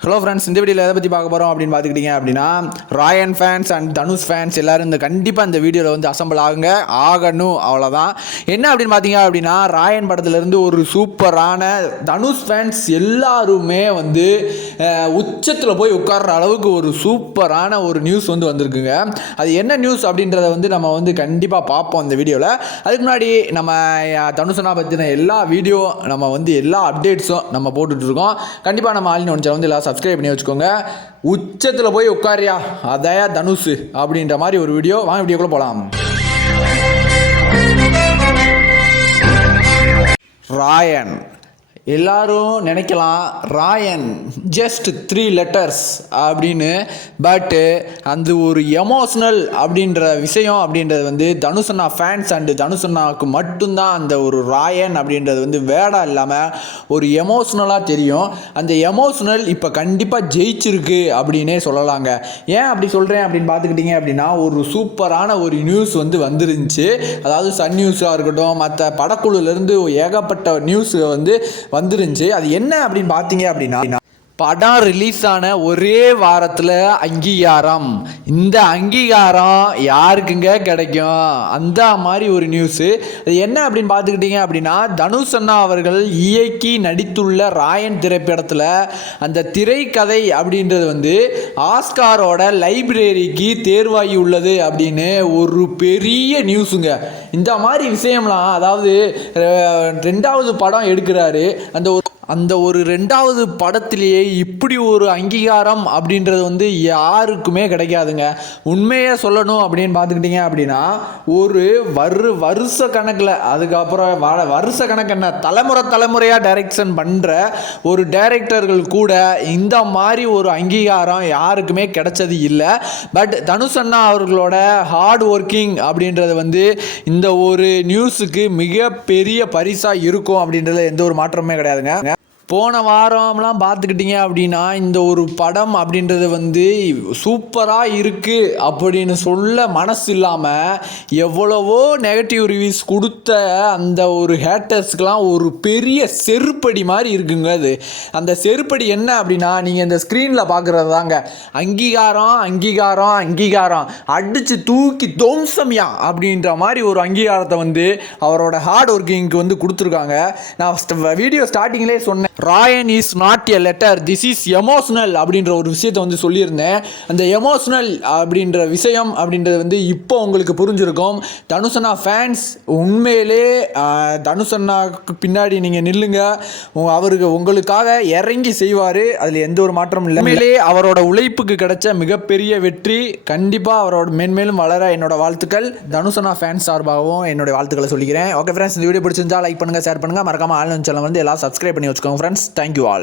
Hello friends இந்த வீடியோவில் எதை பற்றி பார்க்க போகிறோம் அப்படின்னு பார்த்துக்கிட்டிங்க அப்படின்னா Raayan fans and Dhanush fans எல்லாரும் இந்த கண்டிப்பாக இந்த வீடியோவில் வந்து அசம்பிள் ஆகுங்க. ஆகணும் அவ்வளோதான் என்ன அப்படின்னு பார்த்தீங்க அப்படின்னா ராயன் படத்துலேருந்து ஒரு சூப்பரான தனுஷ் ஃபேன்ஸ் எல்லாருமே வந்து உச்சத்தில் போய் உட்கார்ற அளவுக்கு ஒரு சூப்பரான ஒரு நியூஸ் வந்து வந்திருக்குங்க. அது என்ன நியூஸ் அப்படின்றத வந்து நம்ம வந்து கண்டிப்பாக பார்ப்போம் இந்த வீடியோவில் அதுக்கு முன்னாடி நம்ம தனுஷனா பற்றின எல்லா வீடியோ நம்ம வந்து எல்லா அப்டேட்ஸும் நம்ம போட்டுட்ருக்கோம் கண்டிப்பாக நம்ம ஆலின் ஒன் வந்து எல்லா சப்ஸ்கிரைப் பண்ணி வச்சுக்கோங்க. உச்சத்தில் போய் உட்காரியா? அதையா தனுஷ் அப்படின்ற மாதிரி ஒரு வீடியோ வாங்க வீடியோக்குள்ளே போகலாம் ராயன். எல்லாரும் நினைக்கலாம் ராயன் ஜஸ்ட் த்ரீ லெட்டர்ஸ் அப்படின்னு பட்டு அந்த ஒரு எமோஷ்னல் அப்படின்ற விஷயம் அப்படின்றது வந்து தனுசண்ணா ஃபேன்ஸ் அண்டு தனுசண்ணாவுக்கு மட்டும்தான் அந்த ஒரு ராயன் அப்படின்றது வந்து வேடா இல்லாமல் ஒரு எமோஷ்னலாக தெரியும். அந்த எமோஷ்னல் இப்போ கண்டிப்பாக ஜெயிச்சிருக்கு அப்படின்னே சொல்லலாங்க. ஏன் அப்படி சொல்கிறேன் அப்படின்னு பார்த்துக்கிட்டிங்க அப்படின்னா ஒரு சூப்பரான ஒரு நியூஸ் வந்து வந்துருந்துச்சு. அதாவது சன் நியூஸாக இருக்கட்டும் மற்ற படக்குழுலேருந்து ஏகப்பட்ட நியூஸ் வந்து வந்துருந்துச்சு. அது என்ன அப்படின்னு பார்த்தீங்க அப்படின்னா படம் ரிலீஸ் ஆன ஒரே வாரத்தில் அங்கீகாரம். இந்த அங்கீகாரம் யாருக்குங்க கிடைக்கும்? அந்த மாதிரி ஒரு நியூஸு அது என்ன அப்படின்னு பார்த்துக்கிட்டிங்க அப்படின்னா தனுஷ் அண்ணா அவர்கள் இயக்கி நடித்துள்ள ராயன் திரைப்படத்தில் அந்த திரைக்கதை அப்படின்றது வந்து ஆஸ்காரோட லைப்ரரிக்கு தேர்வாகி உள்ளது அப்படின்னு ஒரு பெரிய நியூஸுங்க இந்த மாதிரி விஷயம்லாம் அதாவது ரெண்டாவது படம் எடுக்கிறாரு. அந்த ஒரு அந்த ஒரு ரெண்டாவது படத்திலேயே இப்படி ஒரு அங்கீகாரம் அப்படின்றது வந்து யாருக்குமே கிடைக்காதுங்க. உண்மையை சொல்லணும் அப்படின்னு பார்த்துக்கிட்டிங்க அப்படின்னா ஒரு வரு வருஷ கணக்கில் அதுக்கப்புறம் வ வருஷ கணக்கு என்ன? தலைமுறை தலைமுறையாக டைரக்ஷன் பண்ணுற ஒரு டைரக்டர்கள் கூட இந்த மாதிரி ஒரு அங்கீகாரம் யாருக்குமே கிடைச்சது இல்லை. பட் தனுஷ் அண்ணா அவர்களோட ஹார்ட் ஒர்க்கிங் அப்படின்றது வந்து இந்த ஒரு நியூஸுக்கு மிகப்பெரிய பரிசாக இருக்கும் அப்படின்றதுல எந்த ஒரு மாற்றமே கிடையாதுங்க. போன வாரம்லாம் பார்த்துக்கிட்டிங்க அப்படின்னா இந்த ஒரு படம் அப்படின்றது வந்து சூப்பராக இருக்குது அப்படின்னு சொல்ல மனசு இல்லாமல் எவ்வளவோ நெகட்டிவ் ரிவ்யூஸ் கொடுத்த அந்த ஒரு ஹேட்டர்ஸ்க்கெலாம் ஒரு பெரிய செருப்படி மாதிரி இருக்குங்க அது. அந்த செருப்படி என்ன அப்படின்னா நீங்கள் இந்த ஸ்க்ரீனில் பார்க்குறது தாங்க. அங்கீகாரம் அங்கீகாரம் அங்கீகாரம். அடித்து தூக்கி தோம்சம்யா அப்படின்ற மாதிரி ஒரு அங்கீகாரத்தை வந்து அவரோட ஹார்ட் ஒர்க்கிங்க்கு வந்து கொடுத்துருக்காங்க. நான் வீடியோ ஸ்டார்டிங்லேயே சொன்னேன். Raayan is not a letter this is emotional அப்படின்ற ஒரு விஷயத்தை வந்து சொல்லியிருந்தேன். அந்த எமோஷ்னல் அப்படின்ற விஷயம் அப்படின்றது வந்து இப்போ உங்களுக்கு புரிஞ்சிருக்கும். தனுஷனா ஃபேன்ஸ் உண்மையிலே ஆஹ், பின்னாடி நீங்கள் நில்லுங்க. அவருக்கு உங்களுக்காக இறங்கி செய்வார். அதில் எந்த ஒரு மாற்றமும் இல்லை உண்மையிலே அவரோட உழைப்புக்கு கிடைச்ச மிகப்பெரிய வெற்றி. கண்டிப்பாக அவரோட மென்மேலும் வளர என்னோட வாழ்த்துக்கள். தனுஷனா ஃபேன்ஸ் சார்பாகவும் என்னோட வாழ்த்துக்களை சொல்லிக்கிறேன். ஓகே ஃப்ரெண்ட்ஸ் இந்த வீடியோ பிடிச்சிருந்தா லைக் பண்ணுங்கள் ஷேர் பண்ணுங்கள் மறக்காமல் ஆன்லைன் சேனல் வந்து எல்லாம் சப்ஸ்கிரைப் பண்ணி வச்சுக்கோங்க friends friends thank you all.